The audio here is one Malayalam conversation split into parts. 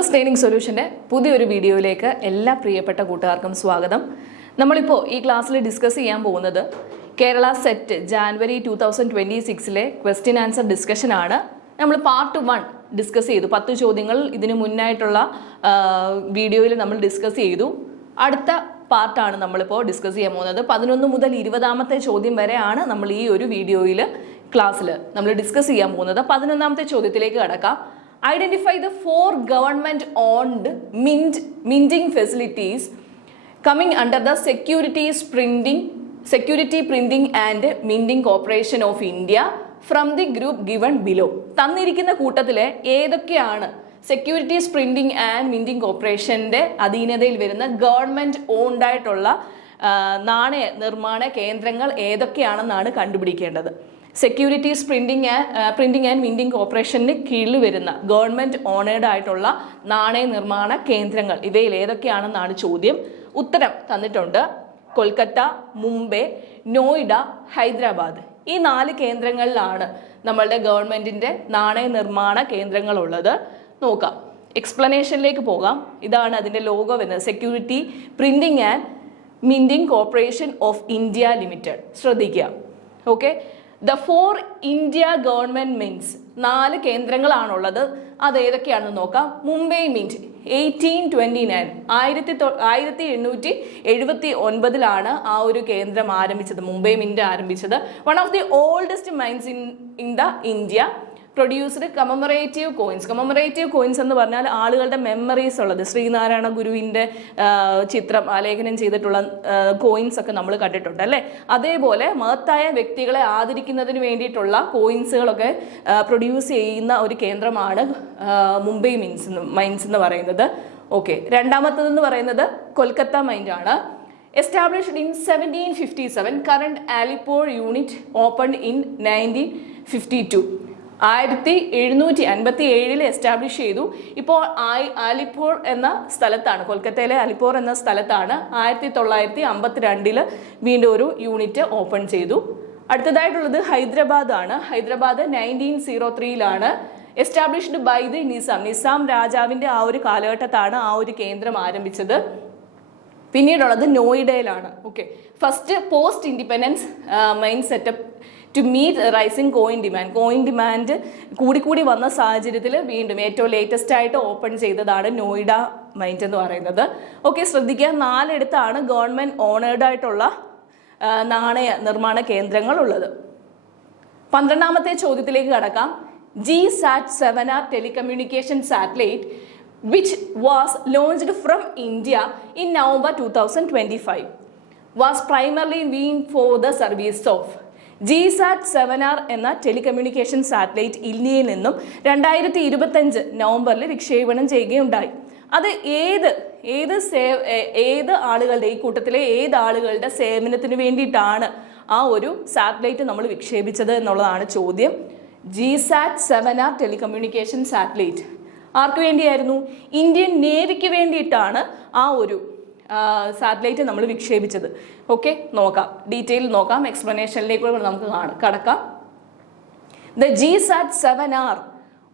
അറ്റ്ലസ് ട്രെയിനിങ് സൊല്യൂഷൻ്റെ പുതിയൊരു വീഡിയോയിലേക്ക് എല്ലാ പ്രിയപ്പെട്ട കൂട്ടുകാർക്കും സ്വാഗതം. നമ്മളിപ്പോൾ ഈ ക്ലാസ്സിൽ ഡിസ്കസ് ചെയ്യാൻ പോകുന്നത് Kerala SET January 2026 question answer ഡിസ്കഷനാണ്. നമ്മൾ പാർട്ട് 1 ഡിസ്കസ് ചെയ്തു. 10 ചോദ്യങ്ങൾ ഇതിനു മുന്നായിട്ടുള്ള വീഡിയോയിൽ നമ്മൾ ഡിസ്കസ് ചെയ്തു. അടുത്ത പാർട്ടാണ് നമ്മളിപ്പോൾ ഡിസ്കസ് ചെയ്യാൻ പോകുന്നത്. 11 മുതൽ 20ാമത്തെ ചോദ്യം വരെയാണ് നമ്മൾ ഈ ഒരു വീഡിയോയിൽ ക്ലാസ്സിൽ നമ്മൾ ഡിസ്കസ് ചെയ്യാൻ പോകുന്നത്. 11ാമത്തെ ചോദ്യത്തിലേക്ക് കടക്കാം. Identify the 4 government-owned minting facilities coming under the Security Printing and Minting Corporation of India from the group given below. തന്നിരിക്കുന്ന കൂട്ടത്തിലെ ഏതൊക്കെയാണ് സെക്യൂരിറ്റീസ് പ്രിന്റിംഗ് ആൻഡ് മിന്റിംഗ് കോർപ്പറേഷന്റെ അധീനതയിൽ വരുന്ന ഗവൺമെന്റ് ഓൺഡ് ആയിട്ടുള്ള നാണയ നിർമ്മാണ കേന്ദ്രങ്ങൾ ഏതൊക്കെയാണെന്നാണ് കണ്ടുപിടിക്കേണ്ടത്. Securities printing and minting corporation കീഴിൽ വരുന്ന ഗവൺമെന്റ് ഓണേഡ് ആയിട്ടുള്ള നാണയ നിർമ്മാണ കേന്ദ്രങ്ങൾ ഇവയിൽ ഏതൊക്കെയാണെന്നാണ് ചോദ്യം. ഉത്തരം തന്നിട്ടുണ്ട്. കൊൽക്കത്ത, മുംബൈ, നോയിഡ, ഹൈദരാബാദ്. ഈ 4 കേന്ദ്രങ്ങളിലാണ് നമ്മളുടെ ഗവൺമെന്റിന്റെ നാണയ നിർമ്മാണ കേന്ദ്രങ്ങളുള്ളത്. നോക്കാം, എക്സ്പ്ലനേഷനിലേക്ക് പോകാം. ഇതാണ് അതിന്റെ ലോഗോ വരുന്നത്. Security printing and minting corporation of India limited. ശ്രദ്ധിക്കുക. Okay, the 4 India government mints 4 കേന്ദ്രങ്ങളാണുള്ളത്. അത് ഏതൊക്കെയാണെന്ന് നോക്കാം. മുംബൈ മിന്റ് 1829 1879 ആ ഒരു കേന്ദ്രം ആരംഭിച്ചത്. മുംബൈ മിന്റ് ആരംഭിച്ചത്. One of the oldest mines in the India produced commemorative coins. Commemorative coins എന്ന് പറഞ്ഞാൽ ആളുകളുടെ മെമ്മറീസ് ഉള്ളത്. ശ്രീനാരായണ ഗുരുവിൻ്റെ ചിത്രം ആലേഖനം ചെയ്തിട്ടുള്ള കോയിൻസ് ഒക്കെ നമ്മൾ കണ്ടിട്ടുണ്ട് അല്ലേ. അതേപോലെ മഹത്തായ വ്യക്തികളെ ആദരിക്കുന്നതിന് വേണ്ടിയിട്ടുള്ള കോയിൻസുകളൊക്കെ പ്രൊഡ്യൂസ് ചെയ്യുന്ന ഒരു കേന്ദ്രമാണ് മുംബൈ മൈൻസ് എന്ന് പറയുന്നത്. ഓക്കെ, രണ്ടാമത്തതെന്ന് പറയുന്നത് കൊൽക്കത്ത മൈൻഡ് ആണ്. Established in 1757. Current Alipore unit open in 1952. 1757 establish ചെയ്തു. ഇപ്പോൾ ആലിപ്പൂർ എന്ന സ്ഥലത്താണ്, കൊൽക്കത്തയിലെ അലിപ്പൂർ എന്ന സ്ഥലത്താണ് 1952 വീണ്ടും ഒരു യൂണിറ്റ് ഓപ്പൺ ചെയ്തു. അടുത്തതായിട്ടുള്ളത് ഹൈദരാബാദ് ആണ്. Hyderabad 1903 established by the Nizam രാജാവിൻ്റെ ആ ഒരു കാലഘട്ടത്താണ് ആ ഒരു കേന്ദ്രം ആരംഭിച്ചത്. പിന്നീടുള്ളത് നോയിഡയിലാണ്. Okay, first post independence mint setup to meet rising coin demand കൂടി വന്ന സാഹചര്യത്തിൽ വീണ്ടും ഏറ്റവും ലേറ്റസ്റ്റ് ആയിട്ട് ഓപ്പൺ ചെയ്തതാണ് നോയിഡ മൈൻഡ് എന്ന് പറയുന്നത്. ഓക്കെ, ശ്രദ്ധിക്കുക, 4 ഗവൺമെന്റ് ഓണേഡ് ആയിട്ടുള്ള നാണയ നിർമ്മാണ കേന്ദ്രങ്ങൾ ഉള്ളത്. 12ാമത്തെ ചോദ്യത്തിലേക്ക് കടക്കാം. GSAT-7R telecommunication satellite which was launched from India in November 2025 was primarily meant for the service of GSAT-7R എന്ന ടെലികമ്മ്യൂണിക്കേഷൻ സാറ്റലൈറ്റ് ഇന്ത്യയിൽ നിന്നും 2025 നവംബറിൽ വിക്ഷേപണം ചെയ്യുകയുണ്ടായി. അത് ഏത് ആളുകളുടെ, ഈ കൂട്ടത്തിലെ ഏത് ആളുകളുടെ സേവനത്തിന് വേണ്ടിയിട്ടാണ് ആ ഒരു സാറ്റലൈറ്റ് നമ്മൾ വിക്ഷേപിച്ചത് എന്നുള്ളതാണ് ചോദ്യം. GSAT-7R ടെലികമ്മ്യൂണിക്കേഷൻ സാറ്റലൈറ്റ് ആർക്ക് വേണ്ടിയായിരുന്നു? ഇന്ത്യൻ നേവിക്ക് വേണ്ടിയിട്ടാണ് ആ ഒരു സാറ്റലൈറ്റ് നമ്മൾ വിക്ഷേപിച്ചത്. ഓക്കെ, നോക്കാം, ഡീറ്റെയിൽ നോക്കാം. എക്സ്പ്ലനേഷനിലേക്ക് നമുക്ക് കടക്കാം. The GSAT-7R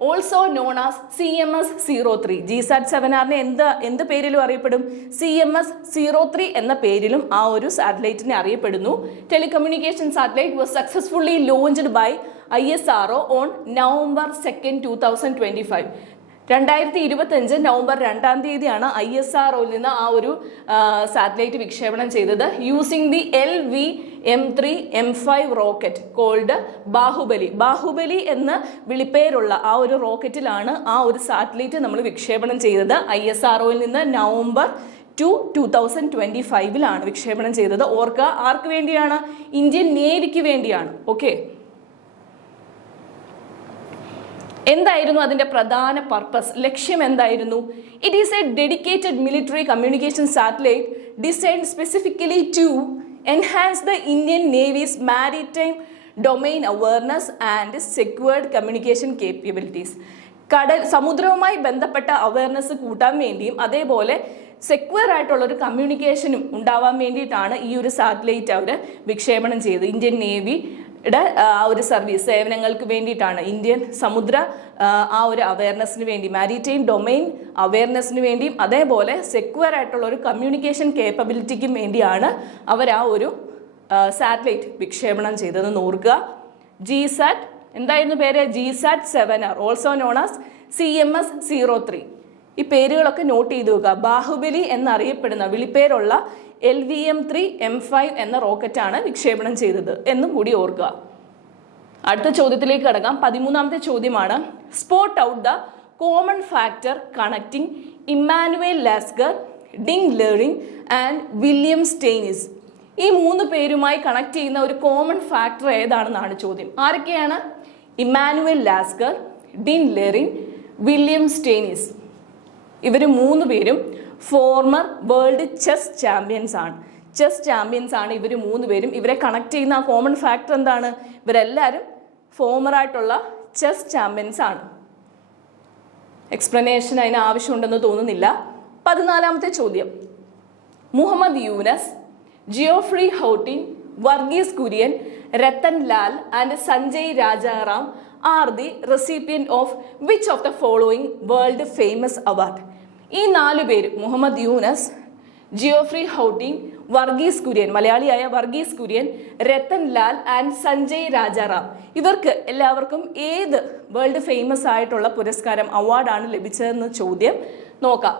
also known as CMS-03. GSAT-7Rനെ എന്ത് പേരിലും അറിയപ്പെടും? CMS-03 എന്ന പേരിലും ആ ഒരു സാറ്റലൈറ്റിനെ അറിയപ്പെടുന്നു. Telecommunication satellite was successfully launched by ISRO on November 2, 2025. 2025 November 2 ISROയിൽ നിന്ന് ആ ഒരു സാറ്റലൈറ്റ് വിക്ഷേപണം ചെയ്തത്. Using the LV-M3-M5 rocket called Baahubali എന്ന വിളിപ്പേരുള്ള ആ ഒരു റോക്കറ്റിലാണ് ആ ഒരു സാറ്റലൈറ്റ് നമ്മൾ വിക്ഷേപണം ചെയ്തത്. ISROയിൽ നിന്ന് November 2, 2025 വിക്ഷേപണം ചെയ്തത്. ഓർക്കുക, ആർക്ക് വേണ്ടിയാണ്? ഇന്ത്യൻ നേവിക്ക് വേണ്ടിയാണ്. ഓക്കെ, എന്തായിരുന്നു അതിന്റെ പ്രധാന പർപ്പസ്, ലക്ഷ്യം എന്തായിരുന്നു? It is a dedicated military communication satellite designed specifically to enhance the Indian navy's maritime domain awareness and secured communication capabilities. സമുദ്രവുമായി ബന്ധപ്പെട്ട അവയർനെസ് കൂട്ടാൻ വേണ്ടിയും അതേപോലെ സെക്യൂർ ആയിട്ടുള്ള ഒരു കമ്മ്യൂണിക്കേഷനും ഉണ്ടാവാൻ വേണ്ടിയിട്ടാണ് ഈ ഒരു സാറ്റലൈറ്റ് അവർ വിക്ഷേപണം ചെയ്തത്. ഇന്ത്യൻ നേവി ആ ഒരു സർവീസ് സേവനങ്ങൾക്ക് വേണ്ടിയിട്ടാണ്. ഇന്ത്യൻ സമുദ്ര ആ ഒരു അവയർനെസ്സിന് വേണ്ടി, മാരിടൈം ഡൊമൈൻ അവയർനെസ്സിന് വേണ്ടിയും അതേപോലെ സെക്യൂർ ആയിട്ടുള്ള ഒരു കമ്മ്യൂണിക്കേഷൻ കേപ്പബിലിറ്റിക്കും വേണ്ടിയാണ് അവർ ആ ഒരു സാറ്റലൈറ്റ് വിക്ഷേപണം ചെയ്തതെന്ന് ഓർക്കുക. GSAT എന്തായിരുന്നു പേര്? GSAT 7R, also known as CMS-03. ഈ പേരുകളൊക്കെ നോട്ട് ചെയ്ത് വെക്കുക. ബാഹുബലി എന്നറിയപ്പെടുന്ന വിളിപ്പേരുള്ള LVM-3M5 എന്ന റോക്കറ്റാണ് വിക്ഷേപണം ചെയ്തത് എന്നും കൂടി ഓർക്കുക. അടുത്ത ചോദ്യത്തിലേക്ക് കടക്കാം. 13ാമത്തെ ചോദ്യമാണ്. Spot out the common factor connecting Emanuel Lasker, Ding Liren and William Steinitz. ഈ 3 പേരുമായി കണക്ട് ചെയ്യുന്ന ഒരു കോമൺ ഫാക്ടർ ഏതാണെന്നാണ് ചോദ്യം. ആരൊക്കെയാണ്? Emanuel Lasker, Ding Liren, William Steinitz. ഇവർ 3 പേരും ഫോർമർ വേൾഡ് ചെസ് ചാമ്പ്യൻസ് ആണ്. ചെസ് ചാമ്പ്യൻസ് ആണ് ഇവർ 3 പേരും. ഇവരെ കണക്ട് ചെയ്യുന്ന ആ കോമൺ ഫാക്ടർ എന്താണ്? ഇവരെല്ലാവരും ഫോമറായിട്ടുള്ള ചെസ് ചാമ്പ്യൻസ് ആണ്. എക്സ്പ്ലനേഷൻ അതിന് ആവശ്യമുണ്ടെന്ന് തോന്നുന്നില്ല. 14ാമത്തെ ചോദ്യം. Muhammad Yunus, Geoffrey Hawtin, Verghese Kurien, Rattan Lal and Sanjay Rajaram are the recipient of which of the following world famous award? ഈ 4 പേര്, മുഹമ്മദ് യൂനസ്, ജിയോഫ്രി ഹൗട്ടിൻ, വർഗീസ് കുര്യൻ, മലയാളിയായ വർഗീസ് കുര്യൻ, രത്തൻ ലാൽ ആൻഡ് സഞ്ജയ് രാജാറാം, ഇവർക്ക് എല്ലാവർക്കും ഏത് വേൾഡ് ഫേമസ് ആയിട്ടുള്ള പുരസ്കാരം, അവാർഡാണ് ലഭിച്ചതെന്ന് ചോദ്യം നോക്കാം.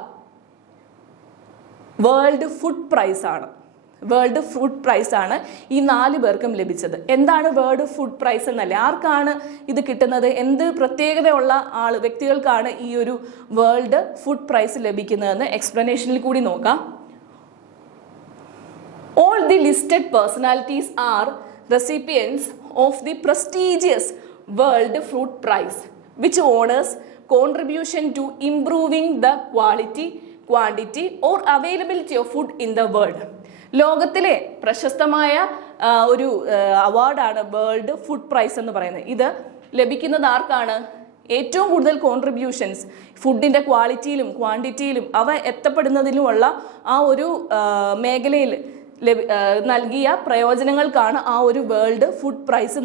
വേൾഡ് ഫുഡ് പ്രൈസ് ആണ്. വേൾഡ് ഫുഡ് പ്രൈസ് ആണ് ഈ 4 പേർക്കും ലഭിച്ചത്. എന്താണ് വേൾഡ് ഫുഡ് പ്രൈസ് എന്നല്ലേ? ആർക്കാണ് ഇത് കിട്ടുന്നത്? എന്ത് പ്രത്യേകതയുള്ള വ്യക്തികൾക്കാണ് ഈ ഒരു വേൾഡ് ഫുഡ് പ്രൈസ് ലഭിക്കുന്നതെന്ന് എക്സ്പ്ലനേഷനിൽ കൂടി നോക്കാം. All the listed personalities are recipients of the prestigious World Food Prize, which honors contribution to improving the quality, quantity or availability of food in the world. ലോകത്തിലെ പ്രശസ്തമായ ഒരു അവാർഡാണ് വേൾഡ് ഫുഡ് പ്രൈസ് എന്ന് പറയുന്നത്. ഇത് ലഭിക്കുന്നത് ആർക്കാണ്? ഏറ്റവും കൂടുതൽ കോൺട്രിബ്യൂഷൻസ് ഫുഡിൻ്റെ ക്വാളിറ്റിയിലും ക്വാണ്ടിറ്റിയിലും അവ എത്തപ്പെടുന്നതിലുമുള്ള ആ ഒരു മേഖലയിൽ നൽകിയ പ്രയോജനങ്ങൾക്കാണ് ആ ഒരു വേൾഡ് ഫുഡ് പ്രൈസ്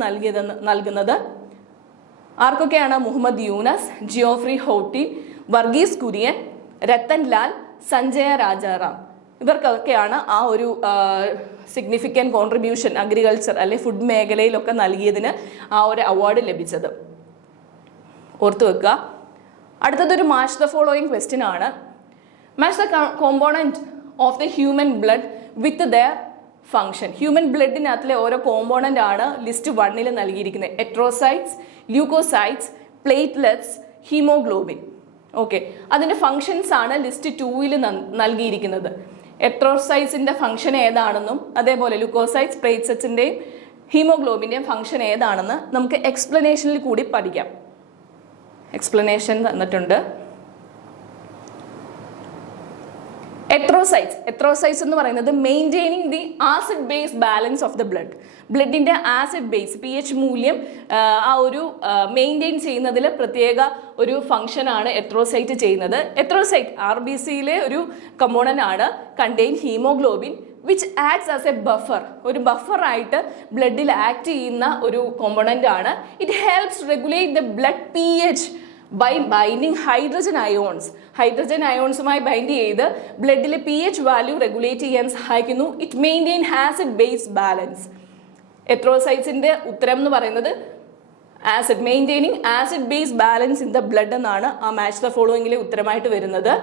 നൽകുന്നത്. ആർക്കൊക്കെയാണ്? മുഹമ്മദ് യൂനസ്, ജിയോഫ്രി ഹൗട്ടി, വർഗീസ് കുര്യൻ, രത്തൻ ലാൽ, സഞ്ജയ രാജാറാം. ഇവർക്കൊക്കെയാണ് ആ ഒരു സിഗ്നിഫിക്കൻറ്റ് കോൺട്രിബ്യൂഷൻ അഗ്രികൾച്ചർ അല്ലെ ഫുഡ് മേഖലയിലൊക്കെ നൽകിയതിന് ആ ഒരു അവാർഡ് ലഭിച്ചത്. ഓർത്തു വെക്കുക. അടുത്തതൊരു മാച്ച് ദ ഫോളോയിങ് ക്വസ്റ്റ്യൻ ആണ്. Match the component of the human blood with their function. Human ബ്ലഡിനകത്തിലെ ഓരോ കോമ്പോണൻ്റ് ആണ് ലിസ്റ്റ് 1 നൽകിയിരിക്കുന്നത്. Erythrocytes, leucocytes, platelets, haemoglobin. Okay, അതിൻ്റെ ഫങ്ഷൻസ് ആണ് ലിസ്റ്റ് 2 നൽകിയിരിക്കുന്നത്. എട്രോസൈറ്റ്സിൻ്റെ ഫങ്ഷൻ ഏതാണെന്നും അതേപോലെ ല്യൂക്കോസൈറ്റ്സ്, പ്ലേറ്റ്ലെറ്റ്സിൻ്റെയും ഹീമോഗ്ലോബിൻ്റെയും ഫങ്ഷൻ ഏതാണെന്ന് നമുക്ക് എക്സ്പ്ലനേഷനിൽ കൂടി പഠിക്കാം. എക്സ്പ്ലനേഷൻ തന്നിട്ടുണ്ട്. എട്രോസൈറ്റ്സ് എന്ന് പറയുന്നത് maintaining the acid base balance of the blood. ബ്ലഡിൻ്റെ ആസിഡ് ബേസ് pH മൂല്യം ആ ഒരു മെയിൻറ്റെയിൻ ചെയ്യുന്നതിൽ പ്രത്യേക ഒരു ഫംഗ്ഷനാണ് എട്രോസൈറ്റ് ചെയ്യുന്നത്. എട്രോസൈറ്റ് RBCയിലെ ഒരു കമ്പോണൻ്റ് ആണ്. Contain haemoglobin which acts as a buffer. ഒരു ബഫറായിട്ട് ബ്ലഡിൽ ആക്ട് ചെയ്യുന്ന ഒരു കോമ്പോണൻ്റ് ആണ്. It helps regulate the blood pH by binding hydrogen ions. Hydrogen അയോൺസുമായി ബൈൻഡ് ചെയ്ത് ബ്ലഡിലെ pH വാല്യൂ റെഗുലേറ്റ് ചെയ്യാൻ സഹായിക്കുന്നു. It maintain acid base balance. എട്രോസൈറ്റ്സിൻ്റെ ഉത്തരം എന്ന് പറയുന്നത് acid, maintaining acid base balance in the blood എന്നാണ് ആ മാച്ച് ദ ഫോളോയിങ്ങിലെ ഉത്തരമായിട്ട് വരുന്നത്.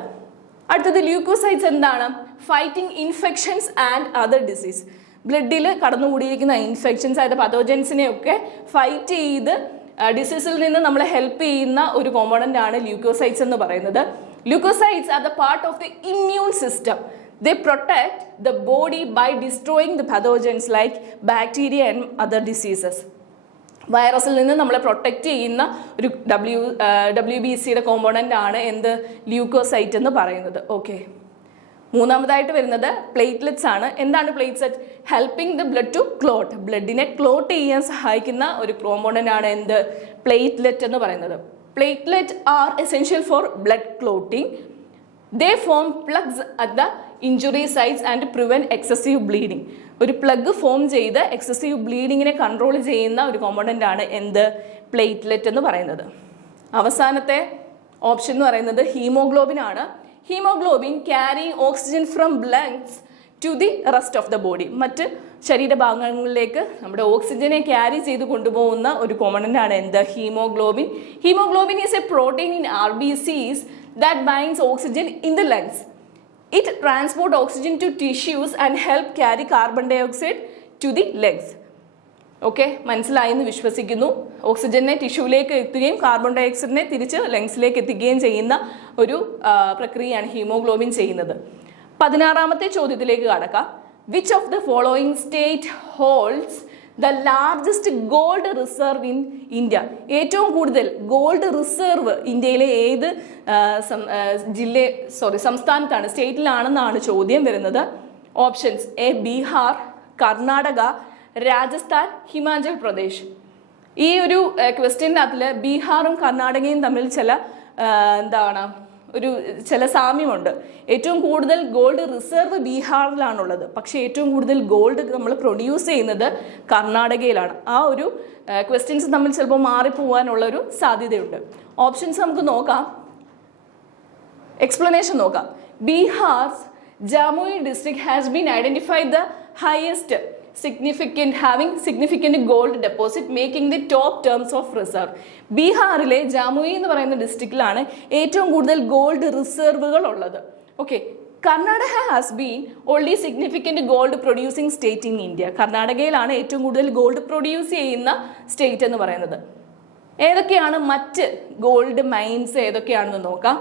അടുത്തത് ല്യൂക്കോസൈറ്റ്സ് എന്താണ്? Fighting infections and other disease. ബ്ലഡിൽ കടന്നുകൂടിയിരിക്കുന്ന ഇൻഫെക്ഷൻസ് ആയിട്ട് പതോജൻസിനെയൊക്കെ ഫൈറ്റ് ചെയ്ത് ഡിസീസിൽ നിന്ന് നമ്മളെ ഹെൽപ്പ് ചെയ്യുന്ന ഒരു കോമ്പോണൻ്റ് ആണ് ല്യൂക്കോസൈറ്റ്സ് എന്ന് പറയുന്നത്. Leukocytes are the part of the immune system. They protect the body by destroying the pathogens like bacteria and other diseases. വൈറസിൽ നിന്ന് നമ്മളെ പ്രൊട്ടക്റ്റ് ചെയ്യുന്ന ഒരു WBCയുടെ കോമ്പോണൻ്റ് ആണ് എന്ത്? ല്യൂക്കോസൈറ്റ് എന്ന് പറയുന്നത്. ഓക്കെ, മൂന്നാമതായിട്ട് വരുന്നത് പ്ലേറ്റ്ലെറ്റ്സ് ആണ്. എന്താണ് platelet? Helping the blood to clot. ബ്ലഡിനെ ക്ലോട്ട് ചെയ്യാൻ സഹായിക്കുന്ന ഒരു കോമ്പോണൻ്റ് ആണ് എന്ത്? പ്ലേറ്റ്ലെറ്റ് എന്ന് പറയുന്നത്. Platelets are essential for blood clotting. They form plugs at the injury sites and prevent excessive bleeding. ഒരു പ്ലഗ് ഫോം ചെയ്ത് എക്സസീവ് ബ്ലീഡിങ്ങിനെ കൺട്രോൾ ചെയ്യുന്ന ഒരു കോമ്പണൻ്റ് ആണ് എന്ത്? പ്ലേറ്റ്ലെറ്റ് എന്ന് പറയുന്നത്. അവസാനത്തെ ഓപ്ഷൻ എന്ന് പറയുന്നത് ഹീമോഗ്ലോബിൻ ആണ്. Haemoglobin carrying oxygen from lungs to the rest of the body. മറ്റ് ശരീരഭാഗങ്ങളിലേക്ക് നമ്മുടെ ഓക്സിജനെ ക്യാരി ചെയ്ത് കൊണ്ടുപോകുന്ന ഒരു കോമ്പണൻ്റ് ആണ് എന്ത്? Haemoglobin. Haemoglobin is A protein in RBCs that binds oxygen in the lungs. It transports oxygen to tissues and help carry carbon dioxide to the lungs. Okay, മനസ്സിലായി എന്ന് വിശ്വസിക്കുന്നു. ഓക്സിജനെ ടിഷ്യൂവിലേക്ക് എത്തുകയും കാർബൺ ഡയോക്സൈഡിനെ തിരിച്ച് ലങ്സിലേക്ക് എത്തിക്കുകയും ചെയ്യുന്ന ഒരു പ്രക്രിയയാണ് ഹീമോഗ്ലോബിൻ ചെയ്യുന്നത്. 16ാമത്തെ ചോദ്യത്തിലേക്ക് കടക്കാം. Which of the following state holds the largest gold reserve in India? ഏറ്റവും കൂടുതൽ ഗോൾഡ് റിസർവ് ഇന്ത്യയിലെ ഏത് സംസ്ഥാനത്താണ്, സ്റ്റേറ്റിലാണെന്നാണ് ചോദ്യം വരുന്നത്. Options: A Bihar, Karnataka, Rajasthan, Himachal Pradesh. ഈ ഒരു ക്വസ്റ്റ്യനകത്തിൽ ബീഹാറും കർണാടകയും തമ്മിൽ ചില സാമ്യമുണ്ട്. ഏറ്റവും കൂടുതൽ ഗോൾഡ് റിസർവ് ബീഹാറിലാണുള്ളത്, പക്ഷേ ഏറ്റവും കൂടുതൽ ഗോൾഡ് നമ്മൾ പ്രൊഡ്യൂസ് ചെയ്യുന്നത് കർണാടകയിലാണ്. ആ ഒരു ക്വസ്റ്റ്യൻസ് തമ്മിൽ ചിലപ്പോൾ മാറിപ്പോവാനുള്ളൊരു സാധ്യതയുണ്ട്. ഓപ്ഷൻസ് നമുക്ക് നോക്കാം, എക്സ്പ്ലനേഷൻ നോക്കാം. Bihar's Jamui district has been identified the highest significant gold deposit making the top terms of reserve. ബീഹാറിലെ ജാമുയി എന്ന് പറയുന്ന ഡിസ്ട്രിക്റ്റിലാണ് ഏറ്റവും കൂടുതൽ ഗോൾഡ് റിസർവുകൾ ഉള്ളത്. Okay, Karnataka has been only significant gold producing state in India. കർണാടകയിലാണ് ഏറ്റവും കൂടുതൽ ഗോൾഡ് പ്രൊഡ്യൂസ് ചെയ്യുന്ന സ്റ്റേറ്റ് എന്ന് പറയുന്നത്. ഏതൊക്കെയാണ് മറ്റ് ഗോൾഡ് മൈൻസ് ഏതൊക്കെയാണെന്ന് നോക്കാം.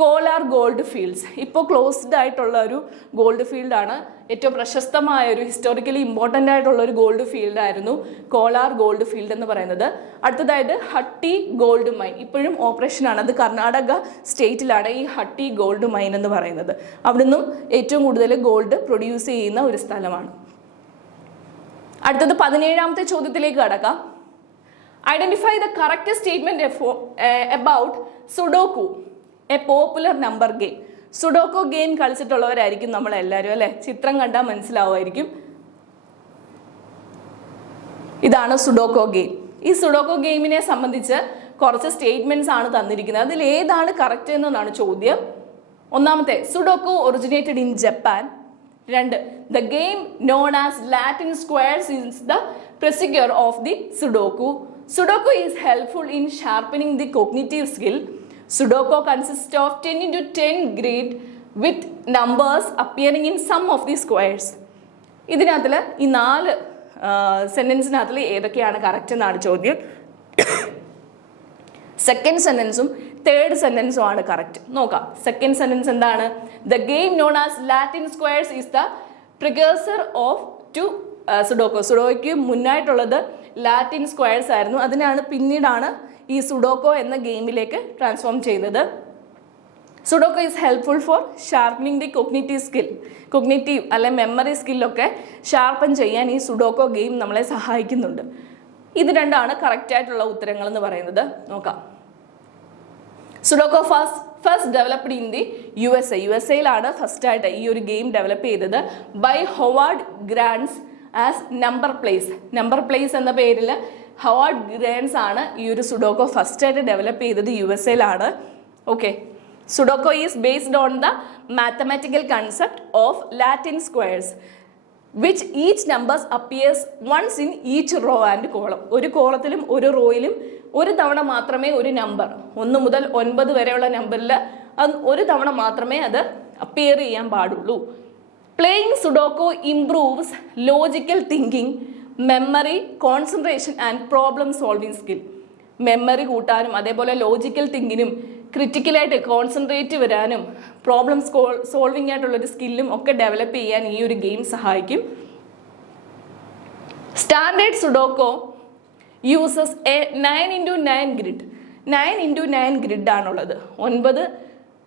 കോലാർ ഗോൾഡ് ഫീൽഡ്സ് ഇപ്പോൾ ക്ലോസ്ഡ് ആയിട്ടുള്ള ഒരു ഗോൾഡ് ഫീൽഡാണ്. ഏറ്റവും പ്രശസ്തമായ ഒരു ഹിസ്റ്റോറിക്കലി ഇമ്പോർട്ടൻ്റ് ആയിട്ടുള്ള ഒരു ഗോൾഡ് ഫീൽഡായിരുന്നു കോലാർ ഗോൾഡ് ഫീൽഡ് എന്ന് പറയുന്നത്. അടുത്തതായിട്ട് ഹട്ടി ഗോൾഡ് മൈൻ, ഇപ്പോഴും ഓപ്പറേഷനാണ്. അത് കർണാടക സ്റ്റേറ്റിലാണ് ഈ ഹട്ടി ഗോൾഡ് മൈൻ എന്ന് പറയുന്നത്. അവിടുന്നും ഏറ്റവും കൂടുതൽ ഗോൾഡ് പ്രൊഡ്യൂസ് ചെയ്യുന്ന ഒരു സ്ഥലമാണ്. അടുത്തത് 17ാമത്തെ ചോദ്യത്തിലേക്ക് കടക്കാം. Identify the correct statement about sudoku, a popular number game. Sudoku game കളിച്ചിട്ടുള്ളവരായിരിക്കും നമ്മളെല്ലാവരും അല്ലേ? ചിത്രം കണ്ടാൽ മനസ്സിലാവുമായിരിക്കും. ഇതാണ് സുഡോക്കോ ഗെയിം. ഈ സുഡോക്കോ ഗെയിമിനെ സംബന്ധിച്ച് കുറച്ച് സ്റ്റേറ്റ്മെന്റ്സ് ആണ് തന്നിരിക്കുന്നത്. അതിൽ ഏതാണ് കറക്റ്റ് എന്നതാണ് ചോദ്യം. ഒന്നാമത്തെ, sudoku originated in Japan. 2, the game known as Latin squares is the precursor of the sudoku. Sudoku is helpful in sharpening the cognitive skill. Sudoku consists of 10 into 10 grid with numbers appearing in some of the squares. ഇതിനകത്തിൽ ഈ 4 സെന്റൻസിനകത്തിൽ ഏതൊക്കെയാണ് കറക്റ്റ് എന്നാണ് ചോദ്യം. സെക്കൻഡ് സെന്റൻസും തേർഡ് സെന്റൻസും ആണ് കറക്റ്റ്. നോക്കാം, സെക്കൻഡ് സെന്റൻസ് എന്താണ്? The game known as Latin squares is the precursor of to sudoku. സുഡോക്കോയ്ക്ക് മുന്നായിട്ടുള്ളത് ലാറ്റിൻ സ്ക്വയർസ് ആയിരുന്നു. അതിനാണ് പിന്നീടാണ് ഈ സുഡോക്കോ എന്ന ഗെയിമിലേക്ക് ട്രാൻസ്ഫോം ചെയ്തത്. Sudoku is helpful for sharpening the cognitive skill. Cognitive അല്ലെ മെമ്മറി സ്കില്ലൊക്കെ ഷാർപ്പൻ ചെയ്യാൻ ഈ സുഡോക്കോ ഗെയിം നമ്മളെ സഹായിക്കുന്നുണ്ട്. ഇത് രണ്ടാണ് കറക്റ്റ് ആയിട്ടുള്ള ഉത്തരങ്ങൾ എന്ന് പറയുന്നത്. നോക്കാം. Sudoku first developed in the USA ഫസ്റ്റായിട്ട് ഈ ഒരു ഗെയിം ഡെവലപ്പ് ചെയ്തത് by Howard Garns as number place എന്ന പേരിൽ ഹൊവാർഡ് ഗ്രാൻസ് ആണ് ഈ ഒരു സുഡോക്കോ ഫസ്റ്റായിട്ട് ഡെവലപ്പ് ചെയ്തത് USA. Okay, sudoku is based on the mathematical concept of Latin squares which each numbers appears once in each row and column. ഒരു കോളത്തിലും ഒരു റോയിലും ഒരു തവണ മാത്രമേ ഒരു നമ്പർ 1 മുതൽ 9 വരെയുള്ള നമ്പറിൽ ഒരു തവണ മാത്രമേ അത് അപ്പിയർ ചെയ്യാൻ പാടുള്ളൂ. Playing Sudoku improves logical thinking, memory, concentration and problem solving skill. Memory കൂട്ടാനും അതേപോലെ ലോജിക്കൽ തിങ്കിനും ക്രിറ്റിക്കലായിട്ട് കോൺസെൻട്രേറ്റ് വരാനും പ്രോബ്ലം സോൾവിങ് ആയിട്ടുള്ളൊരു സ്കില്ലും ഒക്കെ ഡെവലപ്പ് ചെയ്യാൻ ഈ ഒരു ഗെയിം സഹായിക്കും. Standard Sudoku uses A 9x9 grid. 9x9 grid ആണുള്ളത്. 9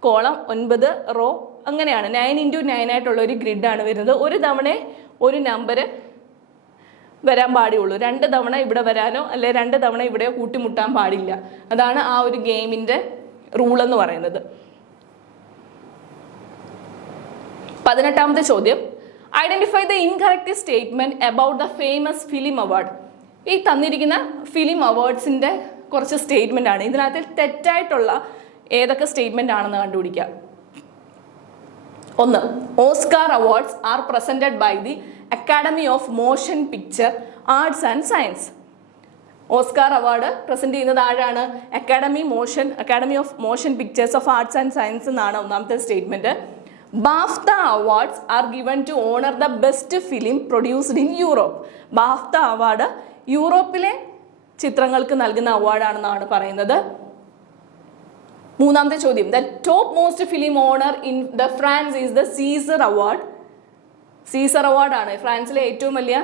കോളം 9 റോ അങ്ങനെയാണ്. 9x9 ആയിട്ടുള്ള ഒരു ഗ്രിഡാണ് വരുന്നത്. ഒരു തവണ ഒരു നമ്പർ വരാൻ പാടുള്ളൂ. 2 തവണ ഇവിടെ വരാനോ അല്ലെ 2 തവണ ഇവിടെ കൂട്ടിമുട്ടാൻ പാടില്ല. അതാണ് ആ ഒരു ഗെയിമിൻ്റെ റൂൾ എന്ന് പറയുന്നത്. 18ാമത്തെ ചോദ്യം, identify the incorrect statement about the famous film award. ഈ തന്നിരിക്കുന്ന ഫിലിം അവാർഡ്സിന്റെ കുറച്ച് സ്റ്റേറ്റ്മെന്റ് ആണ്. ഇതിനകത്ത് തെറ്റായിട്ടുള്ള ഏതൊക്കെ സ്റ്റേറ്റ്മെന്റ് ആണെന്ന് കണ്ടുപിടിക്കാം. 1. Oscar awards are presented by the Academy of Motion Picture Arts and Science. Oscar award present ചെയ്യുന്നത് ആരാണ്? Academy of Motion Pictures of Arts and Science എന്നാണ് ഒന്നാമത്തെ statement. BAFTA awards are given to honour the best film produced in Europe. BAFTA award യൂറോപ്പിലെ ചിത്രങ്ങൾക്ക് നൽകുന്ന അവാർഡാണെന്നാണ് പറയുന്നത്. 3ാമത്തെ ചോദ്യം, the top most film honour in the France is the Cesar award. Cesar അവാർഡാണ് ഫ്രാൻസിലെ ഏറ്റവും വലിയ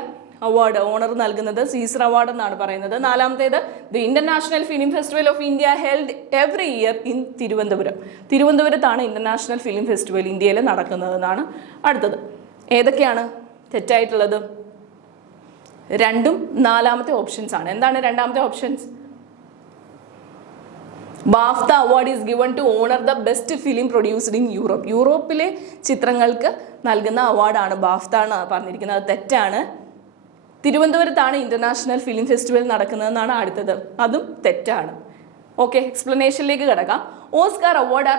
അവാർഡ്. ഓണർ നൽകുന്നത് സീസർ അവാർഡ് എന്നാണ് പറയുന്നത്. 4ാമത്തേത്, the International Film Festival of India held every year in Thiruvananthapuram. തിരുവനന്തപുരത്താണ് ഇന്റർനാഷണൽ ഫിലിം ഫെസ്റ്റിവൽ ഇന്ത്യയിൽ നടക്കുന്നതെന്നാണ് അടുത്തത്. ഏതൊക്കെയാണ് തെറ്റായിട്ടുള്ളത്? 2ഉം 4ാമത്തെ ഓപ്ഷൻസ് ആണ്. എന്താണ് 2ാമത്തെ options? BAFTA award is given to honour the best film produced in Europe. യൂറോപ്പിലെ ചിത്രങ്ങൾക്ക് നൽകുന്ന അവാർഡാണ് ബാഫ്ത എന്ന് പറഞ്ഞിരിക്കുന്നത്. അത് തെറ്റാണ്. തിരുവനന്തപുരത്താണ് ഇന്റർനാഷണൽ ഫിലിം ഫെസ്റ്റിവൽ നടക്കുന്നതെന്നാണ് അടുത്തത്. അതും തെറ്റാണ്. ഓക്കെ, എക്സ്പ്ലനേഷനിലേക്ക് കിടക്കാം. Oscar award are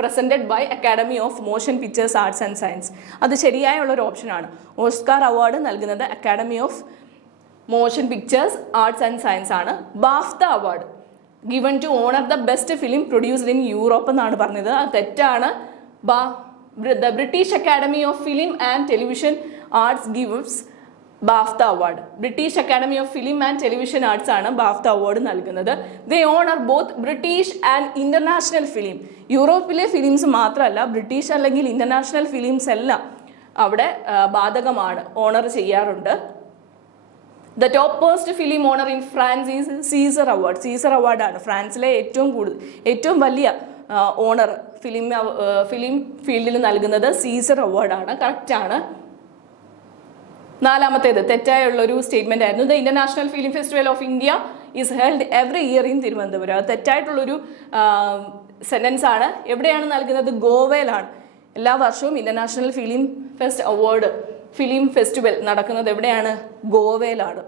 presented by Academy of Motion Pictures Arts and Science. അത് ശരിയായുള്ള ഒരു ഓപ്ഷനാണ്. ഓസ്കാർ അവാർഡ് നൽകുന്നത് Academy of Motion Pictures Arts and Science ആണ്. BAFTA award given to honour the best film produced in Europe എന്നാണ് പറഞ്ഞത്. അത് തെറ്റാണ്. The British Academy of Film and Television Arts gives BAFTA award. British Academy of Film and Television Arts ആണ് ബാഫ്ത അവാർഡ് നൽകുന്നത്. They owner both British and international film. യൂറോപ്പിലെ ഫിലിംസ് മാത്രമല്ല, ബ്രിട്ടീഷ് അല്ലെങ്കിൽ ഇന്റർനാഷണൽ ഫിലിംസ് എല്ലാം അവിടെ ബാധകമാണ്, ഓണർ ചെയ്യാറുണ്ട്. The top most film honour in France is Cesar award. Cesar അവാർഡാണ് ഫ്രാൻസിലെ ഏറ്റവും വലിയ ഓണർ ഫിലിം ഫീൽഡിൽ നൽകുന്നത് സീസർ അവാർഡാണ്. കറക്റ്റാണ്. 4ാമത്തേത് തെറ്റായുള്ളൊരു സ്റ്റേറ്റ്മെന്റ് ആയിരുന്നു. The international Film Festival of India is held every year in Thiruvananthapuram. അത് തെറ്റായിട്ടുള്ളൊരു സെന്റൻസ് ആണ്. എവിടെയാണ് നൽകുന്നത്? ഗോവയിലാണ്. എല്ലാ വർഷവും ഇന്റർനാഷണൽ ഫിലിം ഫെസ്റ്റിവൽ നടക്കുന്നത് എവിടെയാണ്? ഗോവയിലാണ്.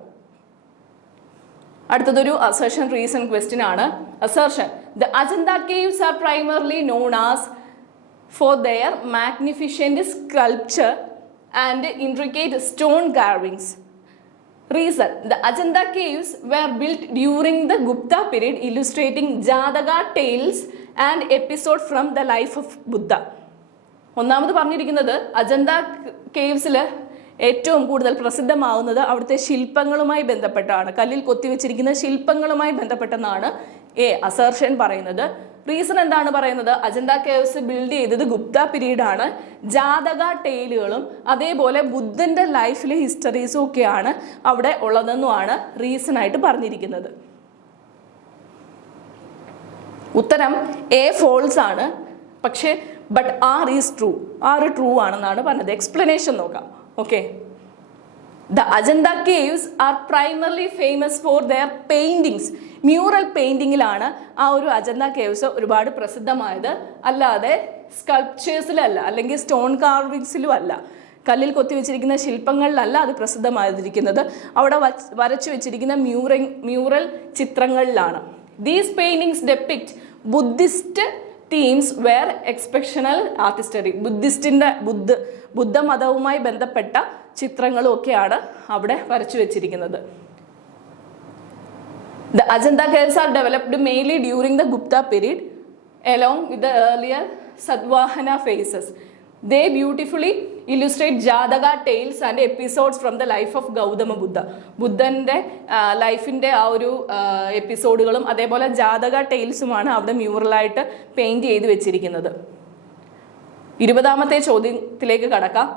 അടുത്തതൊരു അസർഷൻ റീസൺ ക്വസ്റ്റ്യൻ ആണ്. Assertion, the Ajanta caves are primarily known as for their magnificent sculpture and intricate stone carvings. Reason, the Ajanta caves were built during the Gupta period, illustrating Jataka tales and episodes from the life of Buddha. ഒന്നാമത് പറഞ്ഞിരിക്കുന്നത് അജന്ത കേവ്സിൽ ഏറ്റവും കൂടുതൽ പ്രസിദ്ധമാവുന്നത് അവിടുത്തെ ശില്പങ്ങളുമായി ബന്ധപ്പെട്ടാണ്. കല്ലിൽ കൊത്തിവെച്ചിരിക്കുന്ന ശില്പങ്ങളുമായി ബന്ധപ്പെട്ടെന്നാണ് അസർഷൻ പറയുന്നത്. റീസൺ എന്താണ് പറയുന്നത്? അജന്ത കേവ്സ് ബിൽഡ് ചെയ്തത് ഗുപ്ത പീരീഡ് ആണ്. ജാതക ടെയിലുകളും അതേപോലെ ബുദ്ധന്റെ ലൈഫിലെ ഹിസ്റ്ററീസും ഒക്കെയാണ് അവിടെ ഉള്ളതെന്നുമാണ് റീസൺ ആയിട്ട് പറഞ്ഞിരിക്കുന്നത്. ഉത്തരം എ ഫോൾസ് ആണ്. പക്ഷേ but R is true. R true ആണെന്നാണ് പറഞ്ഞത്. എക്സ്പ്ലനേഷൻ നോക്കാം. Okay, the Ajanta caves are primarily famous for their paintings. Mural പെയിന്റിങ്ങിലാണ് ആ ഒരു അജന്ത കേവ്സ് ഒരുപാട് പ്രസിദ്ധമായത്. അല്ലാതെ സ്കൾപ്ചേഴ്സിലല്ല, അല്ലെങ്കിൽ സ്റ്റോൺ കാർവിങ്സിലും അല്ല, കല്ലിൽ കൊത്തിവെച്ചിരിക്കുന്ന ശില്പങ്ങളിലല്ല അത് പ്രസിദ്ധമായിരിക്കുന്നത്. അവിടെ വരച്ചു വെച്ചിരിക്കുന്ന മ്യൂറൽ ചിത്രങ്ങളിലാണ്. These paintings depict Buddhist themes were exceptional artistry. ബുദ്ധമതവുമായി ബന്ധപ്പെട്ട ചിത്രങ്ങളും ഒക്കെയാണ് അവിടെ വരച്ചു വെച്ചിരിക്കുന്നത്. The Ajanta caves are developed mainly during the Gupta period along with the earlier Satvahana phases. They beautifully illustrate Jataka tales and episodes from the life of Gautama Buddha. ബുദ്ധന്റെ ലൈഫിന്റെ ആ ഒരു എപ്പിസോഡുകളും അതേപോലെ ജാതക ടെയിൽസുമാണ് അവിടെ മ്യൂറലായിട്ട് പെയിന്റ് ചെയ്ത് വെച്ചിരിക്കുന്നത്. 20ാമത്തെ ചോദ്യത്തിലേക്ക് കടക്കാം.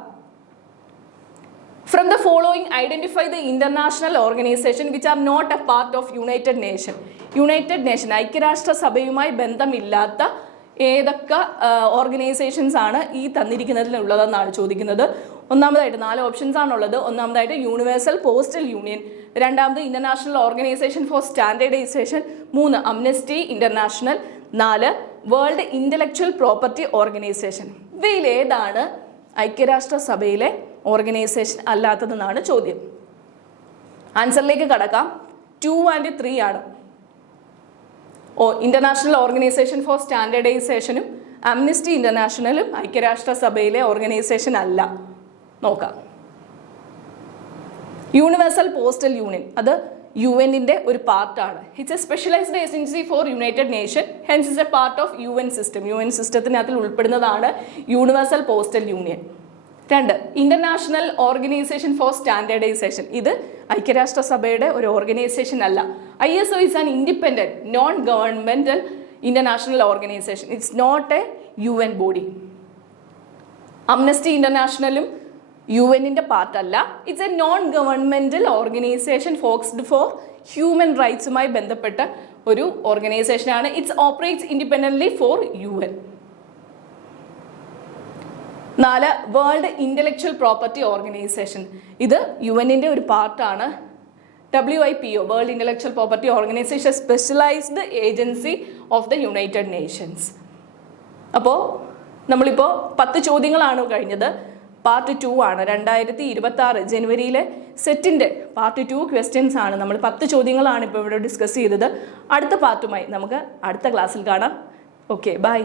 From the following, identify the international organization which are not a part of United Nations. United Nation ഐക്യരാഷ്ട്ര സഭയുമായി ബന്ധമില്ലാത്ത ഏതൊക്കെ ഓർഗനൈസേഷൻസ് ആണ് ഈ തന്നിരിക്കുന്നതിലുള്ളതെന്നാണ് ചോദിക്കുന്നത്. ഒന്നാമതായിട്ട് 4 ഓപ്ഷൻസ് ആണുള്ളത്. ഒന്നാമതായിട്ട് യൂണിവേഴ്സൽ പോസ്റ്റൽ യൂണിയൻ, രണ്ടാമത് International organisation for Standardization, 3 Amnesty International, 4 World Intellectual Property Organization. ഇവയിൽ ഏതാണ് ഐക്യരാഷ്ട്രസഭയിലെ ഓർഗനൈസേഷൻ അല്ലാത്തതെന്നാണ് ചോദ്യം. ആൻസറിലേക്ക് കടക്കാം. 2 and 3 ആണ്. ഇന്റർനാഷണൽ ഓർഗനൈസേഷൻ ഫോർ സ്റ്റാൻഡേർഡൈസേഷനും ആംനസ്റ്റി ഇന്റർനാഷണലും ഐക്യരാഷ്ട്രസഭയിലെ ഓർഗനൈസേഷൻ അല്ല. നോക്കാം. യൂണിവേഴ്സൽ പോസ്റ്റൽ യൂണിയൻ, അത് UN-ന്റെ ഒരു പാർട്ടാണ്. It's a specialised agency for United Nation, hence is a part of UN system. UN സിസ്റ്റത്തിനകത്തിൽ ഉൾപ്പെടുന്നതാണ് universal postal union. 2, international organisation for standardisation, ഇത് ഐക്യരാഷ്ട്രസഭയുടെ ഒരു ഓർഗനൈസേഷൻ അല്ല. ISO is an independent non governmental international organization. It's not a UN body. Amnesty ഇന്റർനാഷണലും UN-ന്റെ പാർട്ടല്ല. It's a non governmental organisation focused for human റൈറ്റ്സുമായി ബന്ധപ്പെട്ട ഒരു ഓർഗനൈസേഷനാണ്. It's operates independently for UN. 4, World Intellectual Property Organization, ഇത് UN-ന്റെ ഒരു പാർട്ടാണ്. WIPO, World Intellectual Property Organization, specialised agency of the United Nations. അപ്പോൾ നമ്മളിപ്പോൾ 10 ചോദ്യങ്ങളാണ് കഴിഞ്ഞത്. പാർട്ട് 2 ആണ്. 2026 ജനുവരിയിലെ സെറ്റിൻ്റെ പാർട്ട് 2 ക്വസ്റ്റ്യൻസ് ആണ്. നമ്മൾ 10 ചോദ്യങ്ങളാണ് ഇപ്പോൾ ഇവിടെ ഡിസ്കസ് ചെയ്തത്. അടുത്ത പാർട്ടുമായി നമുക്ക് അടുത്ത ക്ലാസ്സിൽ കാണാം. Okay, by.